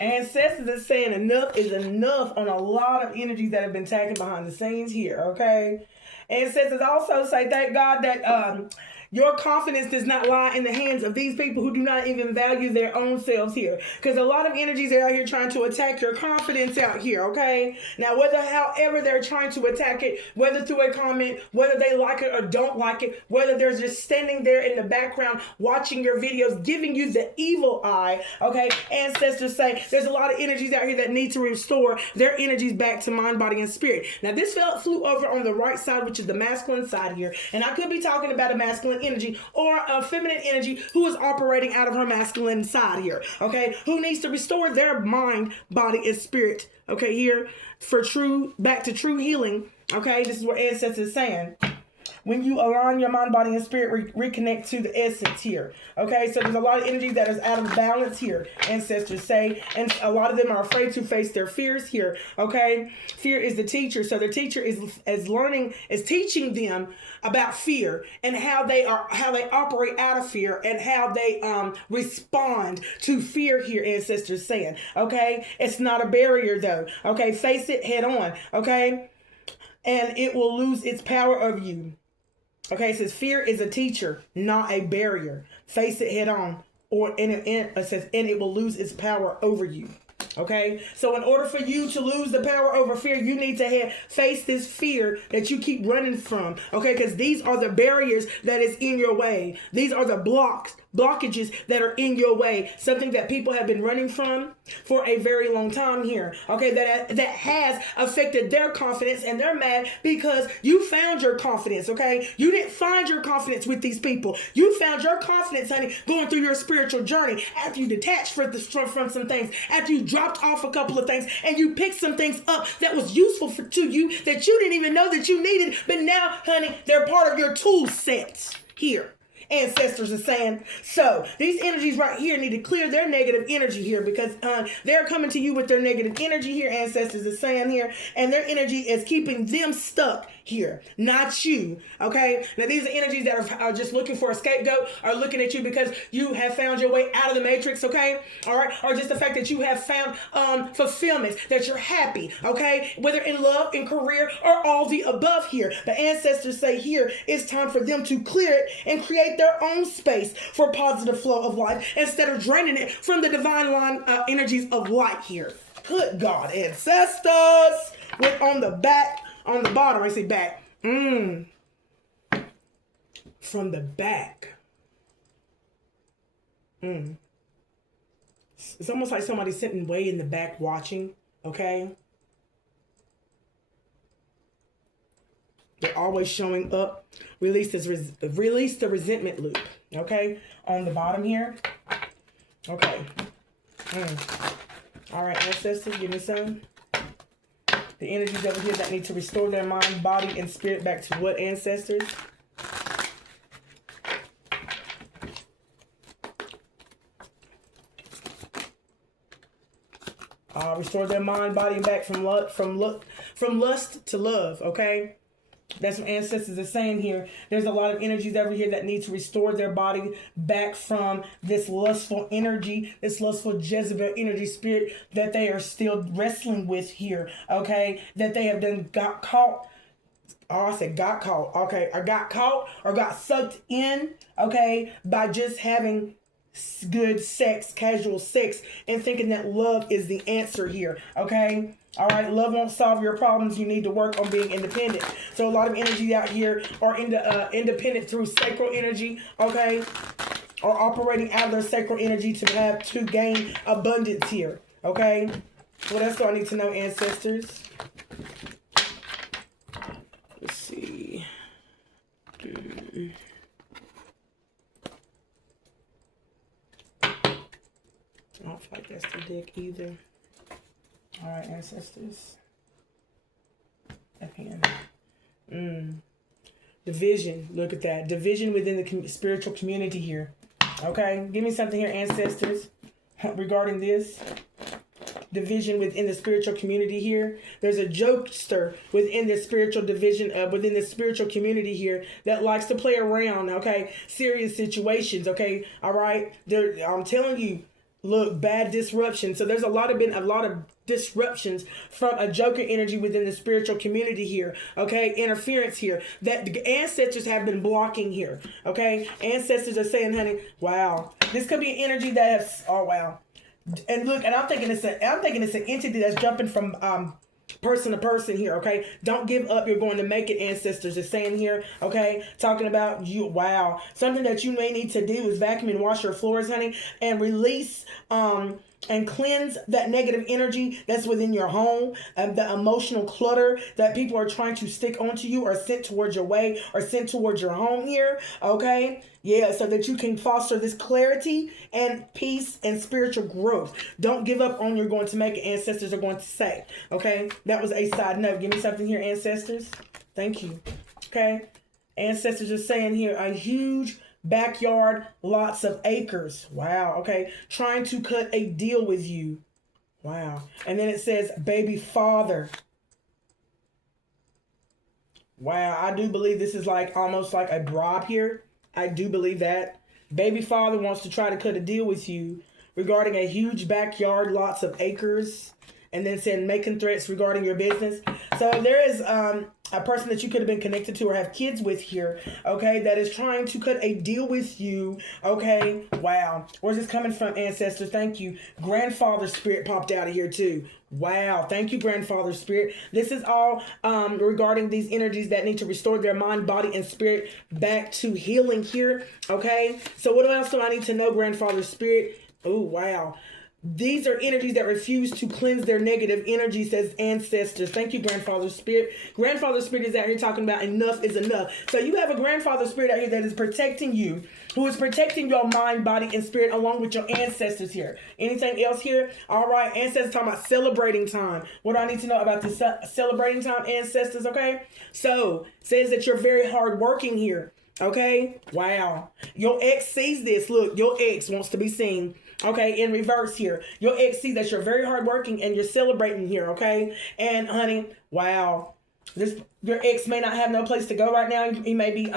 Ancestors are saying enough is enough on a lot of energies that have been taken behind the scenes here, okay? Ancestors also say, thank God that your confidence does not lie in the hands of these people who do not even value their own selves here. Because a lot of energies are out here trying to attack your confidence out here, okay? Now, however they're trying to attack it, whether through a comment, whether they like it or don't like it, whether they're just standing there in the background watching your videos, giving you the evil eye, okay? Ancestors say there's a lot of energies out here that need to restore their energies back to mind, body, and spirit. Now, this flew over on the right side, which is the masculine side here. And I could be talking about a masculine energy or a feminine energy who is operating out of her masculine side here, okay, who needs to restore their mind, body, and spirit, okay, here for back to true healing, okay. This is what ancestors is saying. When you align your mind, body, and spirit, reconnect to the essence here. Okay, so there's a lot of energy that is out of balance here, ancestors say. And a lot of them are afraid to face their fears here. Okay, fear is the teacher. So the teacher is teaching them about fear and how they operate out of fear and how they respond to fear here, ancestors saying. Okay, it's not a barrier though. Okay, face it head on. Okay, and it will lose its power over you. Okay, it says fear is a teacher, not a barrier. Face it head on, it says, and it will lose its power over you. Okay, so in order for you to lose the power over fear, you need to face this fear that you keep running from. Okay, because these are the barriers that is in your way. These are the blockages that are in your way. Something that people have been running from for a very long time here. Okay, that has affected their confidence, and they're mad because you found your confidence. Okay, you didn't find your confidence with these people. You found your confidence, honey, going through your spiritual journey after you detached from some things, after you dropped off a couple of things, and you picked some things up that was useful to you that you didn't even know that you needed. But now, honey, they're part of your tool set here. Ancestors are saying. So these energies right here need to clear their negative energy here, because they're coming to you with their negative energy here, ancestors are saying here, and their energy is keeping them stuck here, not you. Okay, now these are energies that are just looking for a scapegoat, are looking at you because you have found your way out of the matrix. Okay, all right, or just the fact that you have found fulfillment, that you're happy. Okay, whether in love, in career, or all the above here. The ancestors say here it's time for them to clear it and create their own space for positive flow of life instead of draining it from the divine line energies of light here. Good God, ancestors. With on the bottom, I say back. From the back. It's almost like somebody's sitting way in the back watching, okay? They're always showing up. Release the resentment loop. Okay? On the bottom here. Okay. Alright, ancestors, give me some. The energies over here that need to restore their mind, body, and spirit back to what, ancestors? Restore their mind, body, and back from lust to love, okay? That's what ancestors are saying here. There's a lot of energies over here that need to restore their body back from this lustful energy, this lustful Jezebel energy spirit that they are still wrestling with here, okay? That they have got caught. Oh, I said got caught. Okay, I got caught or got sucked in, okay, by just having good sex, casual sex, and thinking that love is the answer here, okay? All right, love won't solve your problems. You need to work on being independent. So a lot of energy out here are independent through sacral energy, okay? Or operating out of their sacral energy to gain abundance here, okay? What else do I need to know, ancestors? Let's see. I don't feel like that's the deck either. All right, ancestors. Division. Look at that. Division within the spiritual community here. Okay, give me something here, ancestors, regarding this. Division within the spiritual community here. There's a jokester within the spiritual division, within the spiritual community here that likes to play around, okay? Serious situations, okay? All right? I'm telling you, Look, bad disruption. So there's been a lot of disruptions from a Joker energy within the spiritual community here. Okay, interference here that the ancestors have been blocking here. Okay, ancestors are saying, honey, wow, this could be an energy that has. Oh wow, and look, and I'm thinking it's an entity that's jumping from person to person here. Okay, don't give up, you're going to make it. Ancestors are saying here. Okay, talking about you. Wow, something that you may need to do is vacuum and wash your floors, honey, and release and cleanse that negative energy that's within your home, and the emotional clutter that people are trying to stick onto you or sent towards your way or sent towards your home here. Okay, yeah, so that you can foster this clarity and peace and spiritual growth. Don't give up on you're going to make it. Ancestors are going to say. Okay, that was a side note. Give me something here, ancestors. Thank you. Okay, ancestors are saying here a huge backyard, lots of acres. Wow. Okay. Trying to cut a deal with you. Wow. And then it says baby father. Wow. I do believe this is like almost like a bribe here. I do believe that. Baby father wants to try to cut a deal with you regarding a huge backyard, lots of acres. And then saying making threats regarding your business. So there is a person that you could have been connected to or have kids with here, okay, that is trying to cut a deal with you, okay? Wow. Where's this coming from, ancestors? Thank you. Grandfather spirit popped out of here too. Wow. Thank you, grandfather spirit. This is all regarding these energies that need to restore their mind, body, and spirit back to healing here, okay? So what else do I need to know, grandfather spirit? Oh, wow. These are energies that refuse to cleanse their negative energy, says ancestors. Thank you, grandfather spirit. Grandfather spirit is out here talking about enough is enough. So you have a grandfather spirit out here that is protecting you, who is protecting your mind, body, and spirit along with your ancestors here. Anything else here? All right, ancestors talking about celebrating time. What do I need to know about this celebrating time, ancestors? Okay, so says that you're very hardworking here. Okay, wow. Your ex sees this. Look, your ex wants to be seen. Okay, in reverse here. Your ex sees that you're very hardworking and you're celebrating here, okay? And honey, wow. Your ex may not have no place to go right now. He may be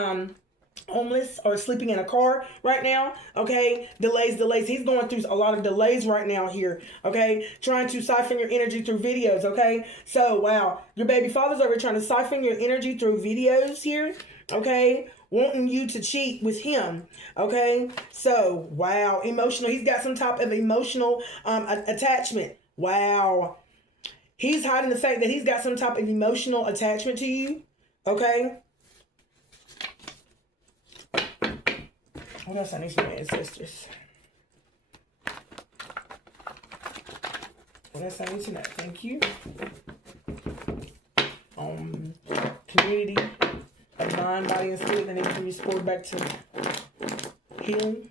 homeless or sleeping in a car right now, okay? Delays. He's going through a lot of delays right now here, okay? Trying to siphon your energy through videos, okay? So, wow. Your baby father's over trying to siphon your energy through videos here, okay? Wanting you to cheat with him, okay? So, wow, emotional. He's got some type of emotional attachment. Wow. He's hiding the fact that he's got some type of emotional attachment to you, okay? What else I need from my ancestors? What else I need to know? Thank you. Community of mind, body, and spirit that needs to be restored back to healing.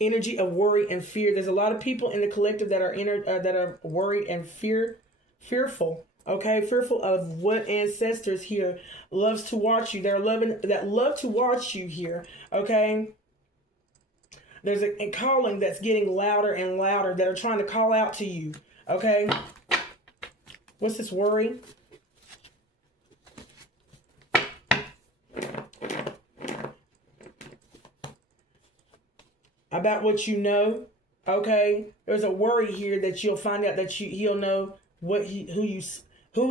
Energy of worry and fear. There's a lot of people in the collective that are worried and fearful. Okay, fearful of what ancestors here loves to watch you. That love to watch you here. Okay. There's a calling that's getting louder and louder that are trying to call out to you. Okay. What's this worry? About what you know, okay? There's a worry here that you'll find out that he'll know who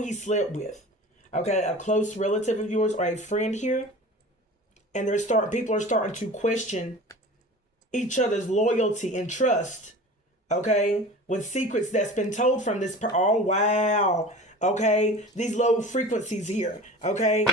he slept with, okay? A close relative of yours or a friend here, and people are starting to question each other's loyalty and trust, okay? With secrets that's been told from this. Oh wow, okay? These low frequencies here, okay?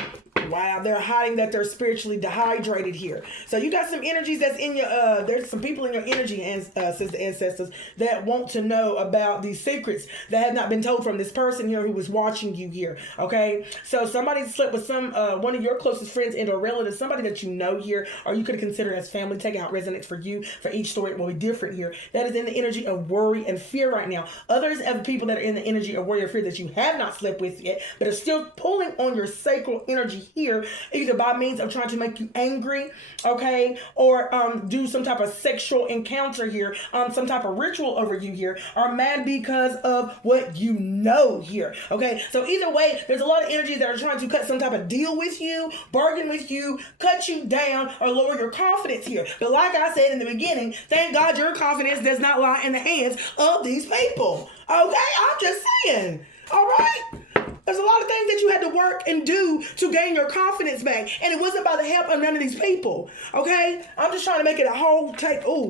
Wow, they're hiding that they're spiritually dehydrated here. So you got some energies that's in your, there's some people in your energy, says the ancestors, that want to know about these secrets that have not been told from this person here who was watching you here, okay? So somebody slept with one of your closest friends and or relatives, somebody that you know here, or you could consider as family. Taking out resonance for you. For each story, it will be different here. That is in the energy of worry and fear right now. Others of people that are in the energy of worry or fear that you have not slept with yet, but are still pulling on your sacral energy here, either by means of trying to make you angry, okay, or do some type of sexual encounter here, some type of ritual over you here, are mad because of what you know here, okay? So either way, there's a lot of energies that are trying to cut some type of deal with you, bargain with you, cut you down, or lower your confidence here. But like I said in the beginning, thank God your confidence does not lie in the hands of these people, okay? I'm just saying, all right? There's a lot of things that you had to work and do to gain your confidence back. And it wasn't by the help of none of these people. Okay? I'm just trying to make it a whole take. Ooh,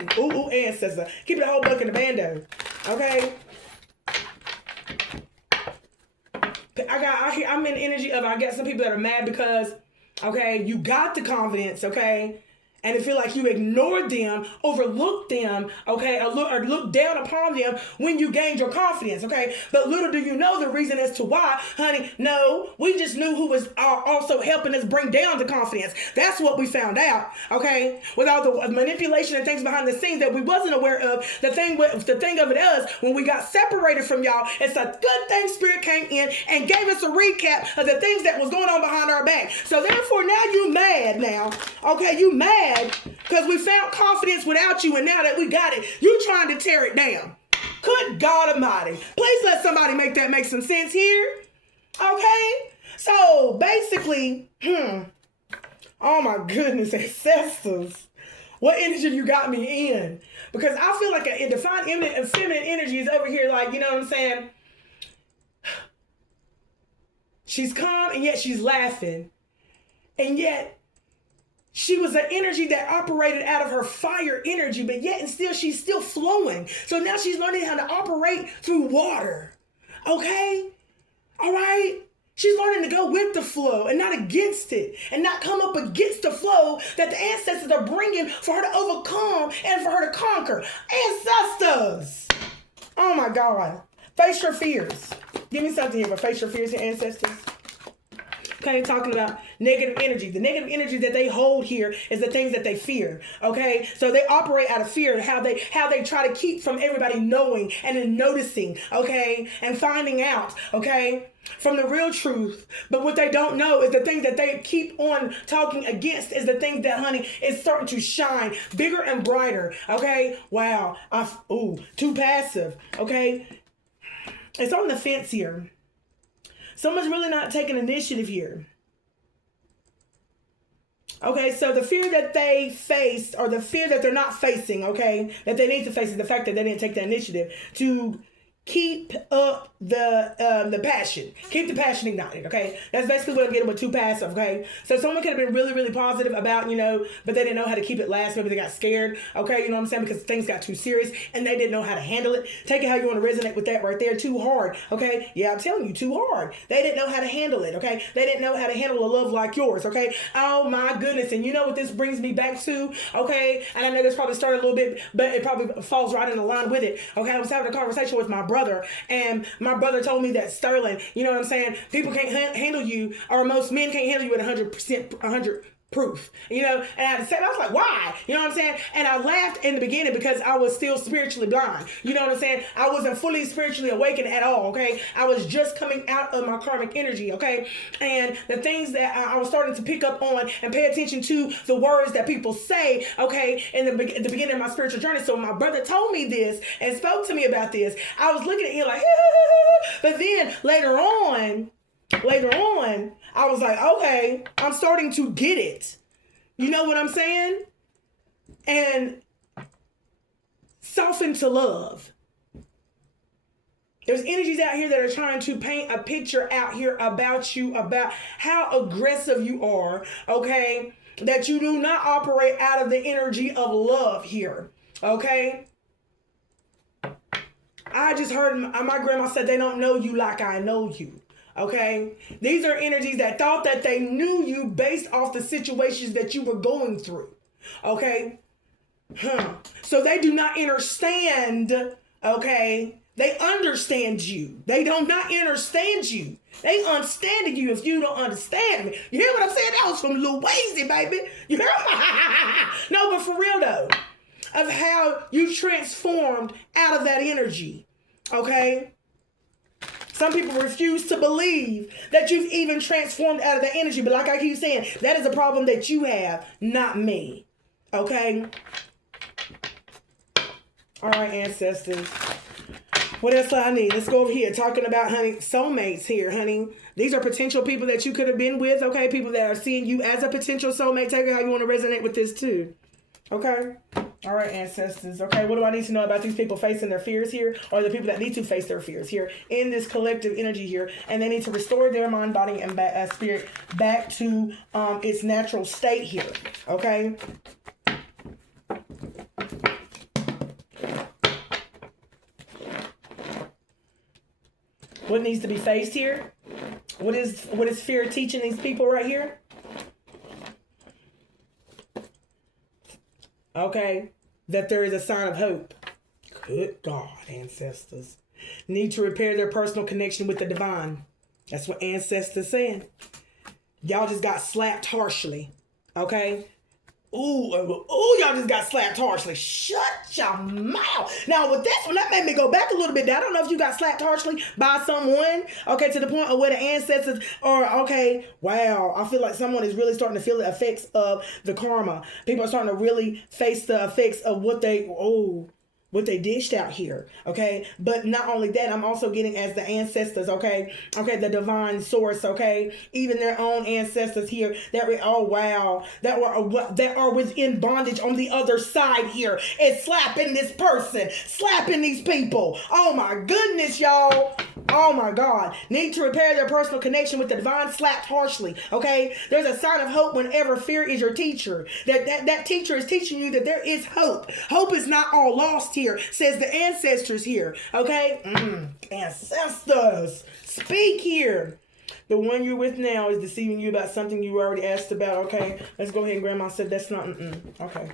ancestor. Keep it a whole buck in the bando. Okay? I'm in the energy of, I got some people that are mad because, okay, you got the confidence, okay? And it feel like you ignored them, overlooked them, okay, or looked down upon them when you gained your confidence, okay? But little do you know the reason as to why, honey. No, we just knew who was also helping us bring down the confidence. That's what we found out, okay? With all the manipulation and things behind the scenes that we wasn't aware of. The thing of it is, when we got separated from y'all, it's a good thing Spirit came in and gave us a recap of the things that was going on behind our back. So therefore, now you mad now, okay? You mad because we found confidence without you, and now that we got it, you trying to tear it down. Good God Almighty. Please let somebody make that make some sense here. Okay? So basically, oh my goodness, ancestors. What energy you got me in? Because I feel like a divine feminine energy is over here, like, you know what I'm saying? She's calm and yet she's laughing. And yet she was an energy that operated out of her fire energy, but yet and still she's still flowing. So now she's learning how to operate through water. Okay? All right? She's learning to go with the flow and not against it, and not come up against the flow that the ancestors are bringing for her to overcome and for her to conquer. Ancestors! Oh my God. Face your fears. Give me something here, but face your fears here, ancestors. Okay, talking about negative energy. The negative energy that they hold here is the things that they fear. Okay, so they operate out of fear and how they try to keep from everybody knowing and then noticing. Okay, and finding out. Okay, from the real truth. But what they don't know is the thing that they keep on talking against is the things that, honey, is starting to shine bigger and brighter. Okay, wow. Too passive. Okay, it's on the fence here. Someone's really not taking initiative here. Okay, so the fear that they faced, or the fear that they're not facing, okay, that they need to face, is the fact that they didn't take the initiative to keep up the passion. Keep the passion ignited, okay? That's basically what I'm getting with too passive, okay? So someone could have been really, really positive about, but they didn't know how to keep it last. Maybe they got scared, okay? You know what I'm saying? Because things got too serious and they didn't know how to handle it. Take it how you want to resonate with that right there. Too hard, okay? Yeah, I'm telling you, too hard. They didn't know how to handle it, okay? They didn't know how to handle a love like yours, okay? Oh my goodness. And you know what this brings me back to, okay? And I know this probably started a little bit, but it probably falls right in line with it, okay? I was having a conversation with my brother, and my brother told me that, Sterling, you know what I'm saying, people can't handle you, or most men can't handle you at 100% proof, and I had to say, I was like, why? You know what I'm saying? And I laughed in the beginning because I was still spiritually blind. You know what I'm saying? I wasn't fully spiritually awakened at all, okay? I was just coming out of my karmic energy, okay? And the things that I was starting to pick up on and pay attention to the words that people say, okay, at the beginning of my spiritual journey. So when my brother told me this and spoke to me about this, I was looking at him like, but then later on, I was like, okay, I'm starting to get it. You know what I'm saying? And soften to love. There's energies out here that are trying to paint a picture out here about you, about how aggressive you are, okay? That you do not operate out of the energy of love here, okay? I just heard my grandma said they don't know you like I know you. Okay, these are energies that thought that they knew you based off the situations that you were going through. Okay, so they do not understand. Okay, they understand you. They do not understand you. They understand you if you don't understand me. You hear what I'm saying? That was from Lil Wazy, baby. You hear? No, but for real though, of how you transformed out of that energy. Okay. Some people refuse to believe that you've even transformed out of the energy. But like I keep saying, that is a problem that you have, not me. Okay? All right, ancestors. What else do I need? Let's go over here. Talking about, honey, soulmates here, honey. These are potential people that you could have been with, okay? People that are seeing you as a potential soulmate. Take it how you want to resonate with this too. Okay? All right, ancestors. Okay, what do I need to know about these people facing their fears here, or the people that need to face their fears here in this collective energy here, and they need to restore their mind, body, and spirit back to its natural state here. Okay? What needs to be faced here? What is fear teaching these people right here? Okay, that there is a sign of hope. Good God, ancestors. Need to repair their personal connection with the divine. That's what ancestors saying. Y'all just got slapped harshly. Okay? Ooh, y'all just got slapped harshly. Shut your mouth. Now, with this one, that made me go back a little bit. I don't know if you got slapped harshly by someone, okay, to the point of where the ancestors are, okay, wow, I feel like someone is really starting to feel the effects of the karma. People are starting to really face the effects of what they dished out here, okay? But not only that, I'm also getting as the ancestors, okay? Okay, the divine source, okay? Even their own ancestors here that are within bondage on the other side here and slapping this person, slapping these people. Oh my goodness, y'all. Oh my God. Need to repair their personal connection with the divine, slapped harshly, okay? There's a sign of hope whenever fear is your teacher. That teacher is teaching you that there is hope. Hope is not all lost here, says the ancestors here, okay? Ancestors, speak here. The one you're with now is deceiving you about something you already asked about, okay? Let's go ahead and Grandma said that's not, okay.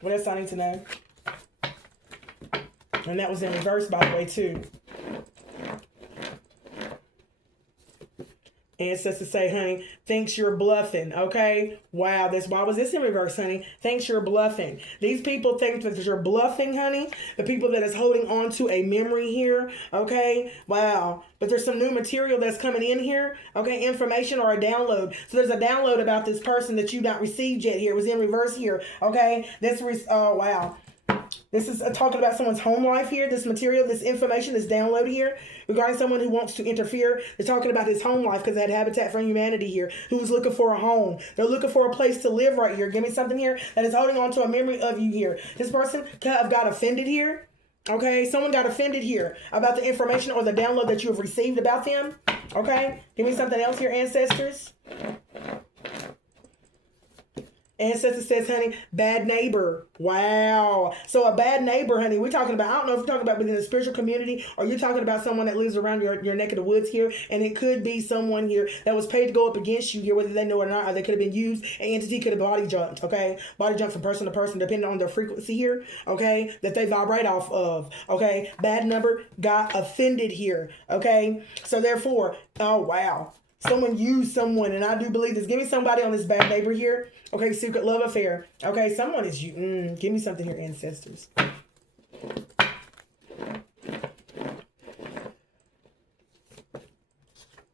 What else I need to know? And that was in reverse, by the way, too. Ancestors say, honey, thinks you're bluffing, okay? Wow, why was this in reverse, honey? Thinks you're bluffing. These people think that you're bluffing, honey. The people that is holding on to a memory here, okay? Wow. But there's some new material that's coming in here, okay? Information or a download. So there's a download about this person that you not received yet here. It was in reverse here, okay? Oh, wow. This is talking about someone's home life here. This material, this information, this download here regarding someone who wants to interfere. They're talking about his home life because they had Habitat for Humanity here, who's looking for a home. They're looking for a place to live right here. Give me something here that is holding on to a memory of you here. This person could have got offended here. Okay, someone got offended here about the information or the download that you have received about them. Okay, give me something else here, ancestors. Ancestor says, honey, bad neighbor. Wow. So a bad neighbor, honey, we're talking about, I don't know if you're talking about within the spiritual community or you're talking about someone that lives around your neck of the woods here. And it could be someone here that was paid to go up against you here, whether they know it or not, or they could have been used. An entity could have body jumped, okay? Body jumped from person to person, depending on their frequency here, okay? That they vibrate off of, okay? Bad number got offended here, okay? So therefore, oh, wow. Someone used someone, and I do believe this. Give me somebody on this bad neighbor here. Okay, secret love affair. Okay, someone is you. Give me something here, ancestors.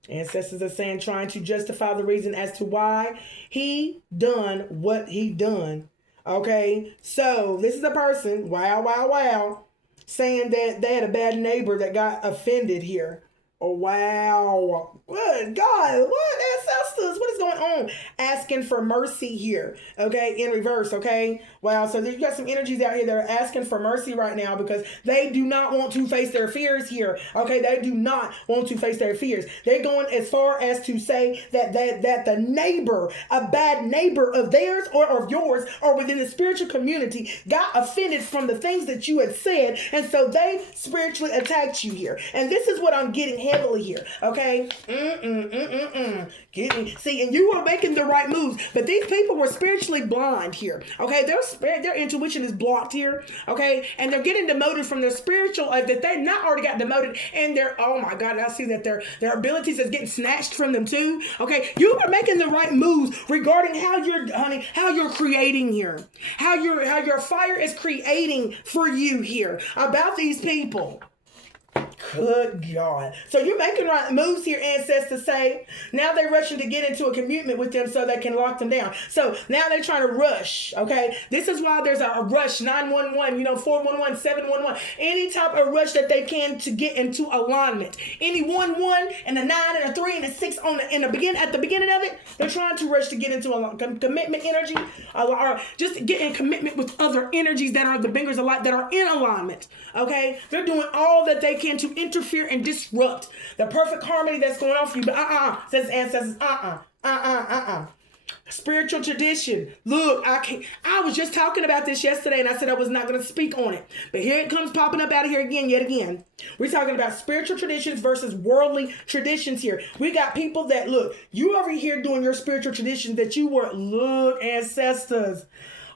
Ancestors are saying, trying to justify the reason as to why he done what he done. Okay, so this is a person, wow, saying that they had a bad neighbor that got offended here. Oh, wow. Good God. What, ancestors? What is going on? Asking for mercy here. Okay. In reverse. Okay. Wow. So you got some energies out here that are asking for mercy right now because they do not want to face their fears here. Okay. They do not want to face their fears. They're going as far as to say that the neighbor, a bad neighbor of theirs or of yours or within the spiritual community got offended from the things that you had said. And so they spiritually attacked you here. And this is what I'm getting heavily here, okay? Get me. See, and you were making the right moves, but these people were spiritually blind here, okay? Their intuition is blocked here, okay? And they're getting demoted from their spiritual life that they not already got demoted, and oh my God, I see that their abilities is getting snatched from them too, okay? You are making the right moves regarding how you're creating here, how your fire is creating for you here about these people. Good God. So you're making right moves here, ancestors say. Now they're rushing to get into a commitment with them so they can lock them down. So now they're trying to rush, okay? This is why there's a rush, 911, 411, 711. Any type of rush that they can to get into alignment. Any 1-1 and a 9 and a 3 and a 6 at the beginning of it, they're trying to rush to get into a commitment energy or just get in commitment with other energies that are the bingers of light that are in alignment, okay? They're doing all that they can to interfere and disrupt the perfect harmony that's going on for you. But says ancestors, spiritual tradition. Look, I was just talking about this yesterday and I said I was not going to speak on it. But here it comes popping up out of here yet again. We're talking about spiritual traditions versus worldly traditions here. We got people that, look, you over here doing your spiritual tradition that you were, look, ancestors.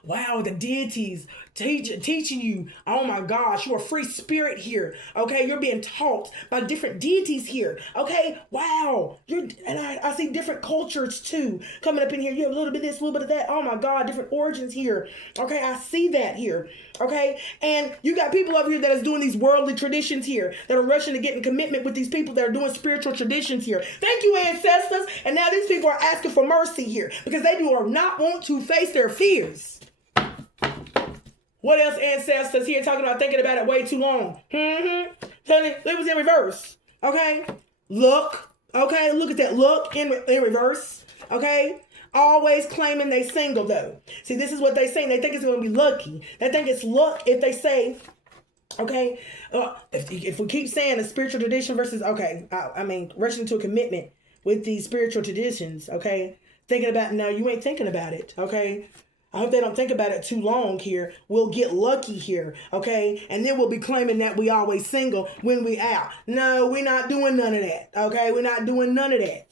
Wow, the deities teaching you. Oh my gosh, you're a free spirit here. Okay, you're being taught by different deities here. Okay, wow. I see different cultures too coming up in here. You have a little bit of this, a little bit of that. Oh my God, different origins here. Okay, I see that here. Okay, and you got people over here that is doing these worldly traditions here that are rushing to get in commitment with these people that are doing spiritual traditions here. Thank you, ancestors. And now these people are asking for mercy here because they do not want to face their fears. What else, ancestors here talking about thinking about it way too long? It was in reverse. Okay? Look. Okay? Look at that. Look in reverse. Okay? Always claiming they single, though. See, this is what they say. They think it's going to be lucky. They think it's luck if they say, okay, if we keep saying a spiritual tradition versus, okay, rushing into a commitment with these spiritual traditions, okay? Thinking about, no, you ain't thinking about it, okay? I hope they don't think about it too long here. We'll get lucky here, okay? And then we'll be claiming that we always single when we out. No, we're not doing none of that, okay? We're not doing none of that.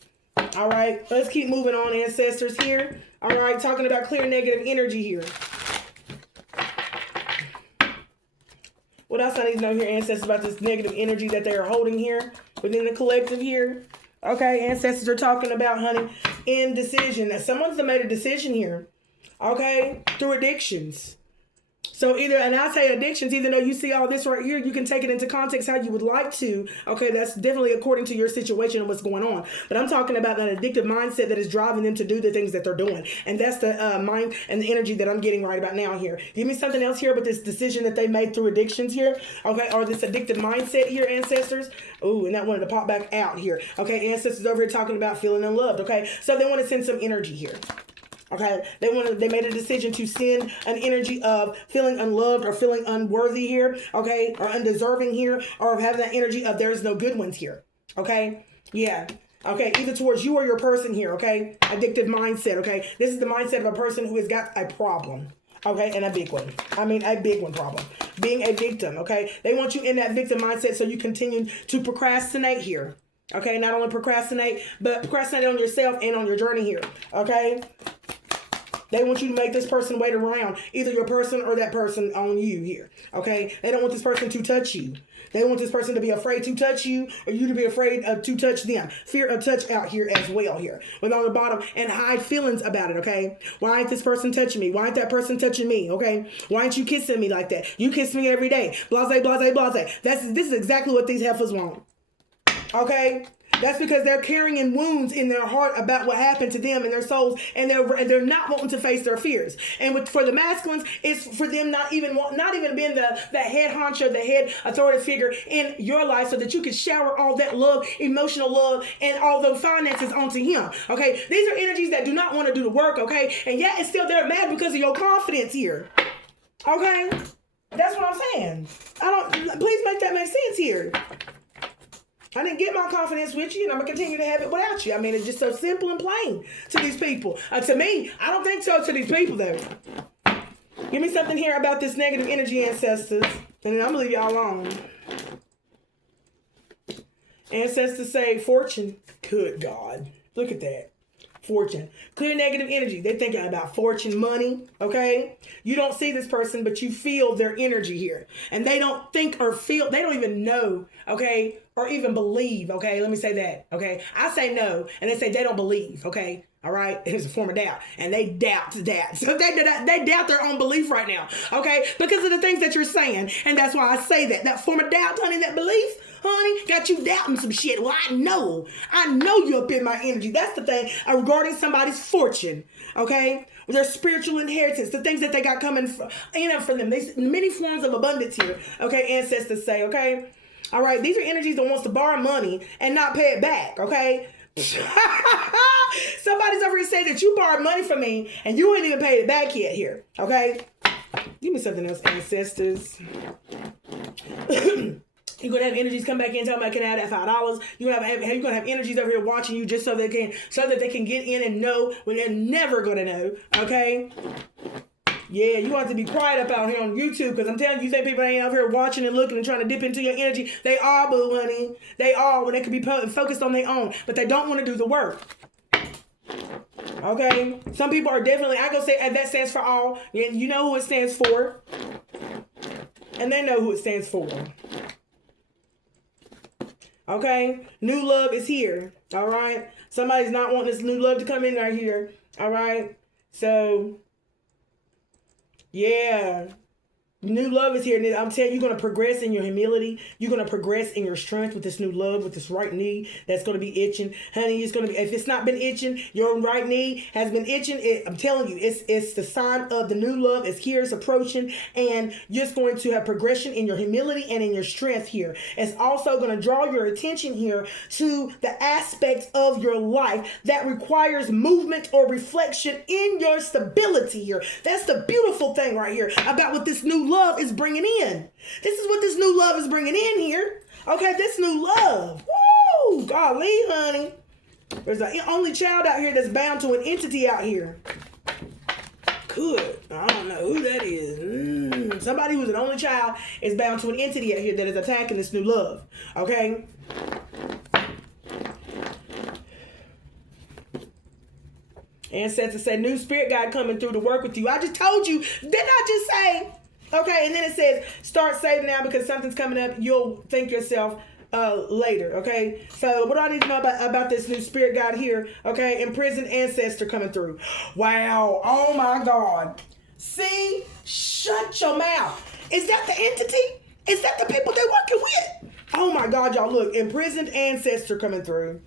All right, let's keep moving on, ancestors here. All right, talking about clear negative energy here. What else I need to know here, ancestors, about this negative energy that they are holding here within the collective here? Okay, ancestors are talking about, honey, indecision. Now, someone's made a decision here. Okay, through addictions. So and I say addictions, even though you see all this right here, you can take it into context how you would like to. Okay, that's definitely according to your situation and what's going on. But I'm talking about an addictive mindset that is driving them to do the things that they're doing. And that's the mind and the energy that I'm getting right about now here. Give me something else here with this decision that they made through addictions here. Okay, or this addictive mindset here, ancestors. Ooh, and that wanted to pop back out here. Okay, ancestors over here talking about feeling unloved. Okay, so they want to send some energy here. Okay, they made a decision to send an energy of feeling unloved or feeling unworthy here, okay, or undeserving here, or having that energy of there's no good ones here, okay, yeah, okay, either towards you or your person here, okay, addictive mindset, okay, this is the mindset of a person who has got a problem, okay, and a big one, a big one problem, being a victim, okay, they want you in that victim mindset so you continue to procrastinate here, okay, not only procrastinate, but procrastinate on yourself and on your journey here, okay. They want you to make this person wait around, either your person or that person on you here, okay? They don't want this person to touch you. They want this person to be afraid to touch you or you to be afraid to touch them. Fear of touch out here as well here. But on the bottom, and hide feelings about it, okay? Why ain't this person touching me? Why ain't that person touching me, okay? Why ain't you kissing me like that? You kiss me every day. Blase, blase, blase. This is exactly what these heifers want, okay? That's because they're carrying wounds in their heart about what happened to them and their souls, and they're not wanting to face their fears. And for the masculines, it's for them not even being the head honcho, the head authority figure in your life, so that you can shower all that love, emotional love, and all those finances onto him. Okay, these are energies that do not want to do the work. Okay, and yet it's still they're mad because of your confidence here. Okay, that's what I'm saying. Please make that make sense here. I didn't get my confidence with you, and I'm going to continue to have it without you. It's just so simple and plain to these people. To me, I don't think so to these people, though. Give me something here about this negative energy, ancestors, and then I'm going to leave y'all alone. Ancestors say fortune. Good God. Look at that. Fortune. Clear negative energy. They're thinking about fortune, money, okay? You don't see this person, but you feel their energy here. And they don't think or feel, they don't even know, okay? Or even believe, okay? Let me say that, okay? I say no, and they say they don't believe, okay? All right? It's a form of doubt. And they doubt that. So they doubt their own belief right now, okay? Because of the things that you're saying. And that's why I say that. That form of doubt, honey, that belief, honey, got you doubting some shit. Well, I know you up in my energy. That's the thing regarding somebody's fortune, okay? Their spiritual inheritance, the things that they got coming in for them. There's many forms of abundance here, okay? Ancestors say, okay? All right, these are energies that wants to borrow money and not pay it back, okay? Somebody's over here saying that you borrowed money from me and you ain't even paid it back yet here, okay? Give me something else, ancestors. You're gonna have energies come back in, tell me I can add that $5. You're gonna have energies over here watching you just so that they can get in and know when they're never gonna know, okay? Yeah, you want to be quiet up out here on YouTube, because I'm telling you, think people ain't out here watching and looking and trying to dip into your energy. They are, boo, honey. They are, when they could be focused on their own, but they don't want to do the work. Okay? Some people are definitely, I go say that stands for all. You know who it stands for. And they know who it stands for. Okay? New love is here. All right? Somebody's not wanting this new love to come in right here. All right? So, yeah. New love is here. And I'm telling you, you're going to progress in your humility. You're going to progress in your strength with this new love, with this right knee that's going to be itching. Honey, it's going to be, if it's not been itching, your right knee has been itching. I'm telling you, it's the sign of the new love. It's here, it's approaching, and you're just going to have progression in your humility and in your strength here. It's also going to draw your attention here to the aspects of your life that requires movement or reflection in your stability here. That's the beautiful thing right here about what this new love is bringing in. This is what this new love is bringing in here. Okay, this new love. Woo! Golly, honey. There's the only child out here that's bound to an entity out here. Good. I don't know who that is. Somebody who's an only child is bound to an entity out here that is attacking this new love. Okay? Ancestors say, new spirit guide coming through to work with you. I just told you. Didn't I just say? Okay, and then it says, start saving now because something's coming up. You'll thank yourself later, okay? So what do I need to know about this new spirit guide here? Okay, imprisoned ancestor coming through. Wow, oh my God. See? Shut your mouth. Is that the entity? Is that the people they're working with? Oh my God, y'all, look. Imprisoned ancestor coming through,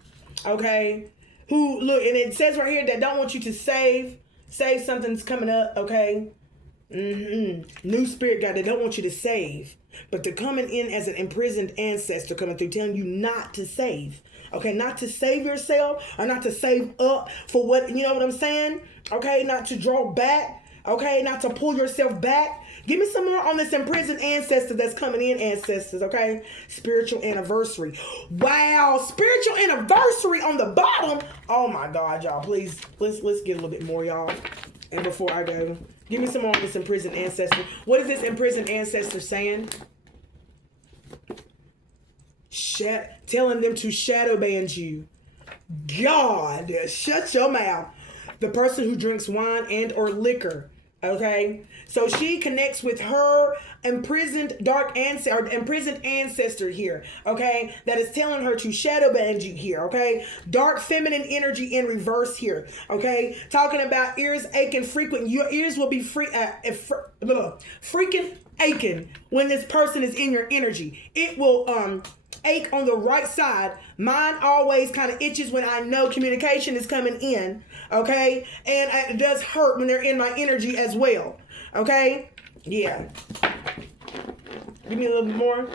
okay? Who, look, and it says right here that don't want you to save something's coming up, okay? New spirit guide, they don't want you to save, but they're coming in as an imprisoned ancestor coming through, telling you not to save. Okay, not to save yourself or not to save up for what, you know what I'm saying? Okay, not to draw back. Okay, not to pull yourself back. Give me some more on this imprisoned ancestor that's coming in, ancestors, okay? Spiritual anniversary. Wow, spiritual anniversary on the bottom. Oh my God, y'all, please, let's get a little bit more, y'all. And before I go, give me some more on this imprisoned ancestor. What is this imprisoned ancestor saying? Telling them to shadow band you. God, shut your mouth. The person who drinks wine and or liquor. Okay, so she connects with her imprisoned imprisoned ancestor here. Okay, that is telling her to shadow band you here. Okay, dark feminine energy in reverse here. Okay, talking about ears aching frequent. Your ears will be freaking aching when this person is in your energy. It will ache on the right side. Mine always kind of itches when I know communication is coming in, okay? And it does hurt when they're in my energy as well, okay? Yeah. Give me a little bit more.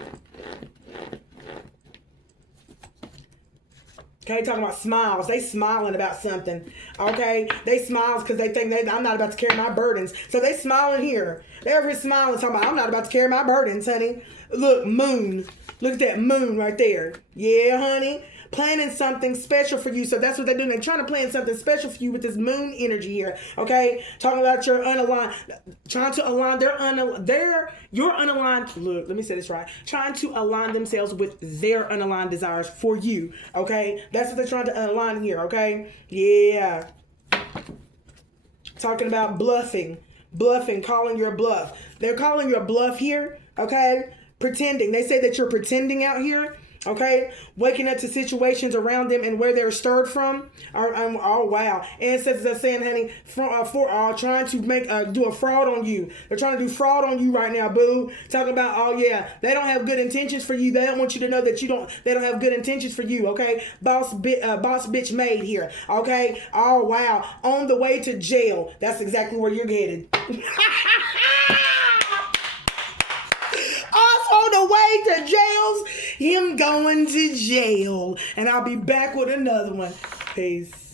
Okay, talking about smiles. They smiling about something, okay? They smiles because they think I'm not about to carry my burdens. So they smiling here. They're over here smiling, talking about I'm not about to carry my burdens, honey. Look, moon. Look at that moon right there. Yeah, honey. Planning something special for you. So that's what they're doing. They're trying to plan something special for you with this moon energy here. Okay? Talking about your unaligned. Trying to align your unaligned. Look, let me say this right. Trying to align themselves with their unaligned desires for you. Okay? That's what they're trying to align here. Okay? Yeah. Talking about bluffing. Bluffing. Calling your bluff. They're calling your bluff here. Okay? Pretending. They say that you're pretending out here. Okay, waking up to situations around them and where they're stirred from. Oh wow! Ancestors are saying, honey, for trying to make do a fraud on you. They're trying to do fraud on you right now, boo. Talking about, oh yeah, they don't have good intentions for you. They don't want you to know that they don't have good intentions for you. Okay, boss bitch made here. Okay, oh wow, on the way to jail. That's exactly where you're headed. Us on the way to jails, him going to jail. And I'll be back with another one. Peace.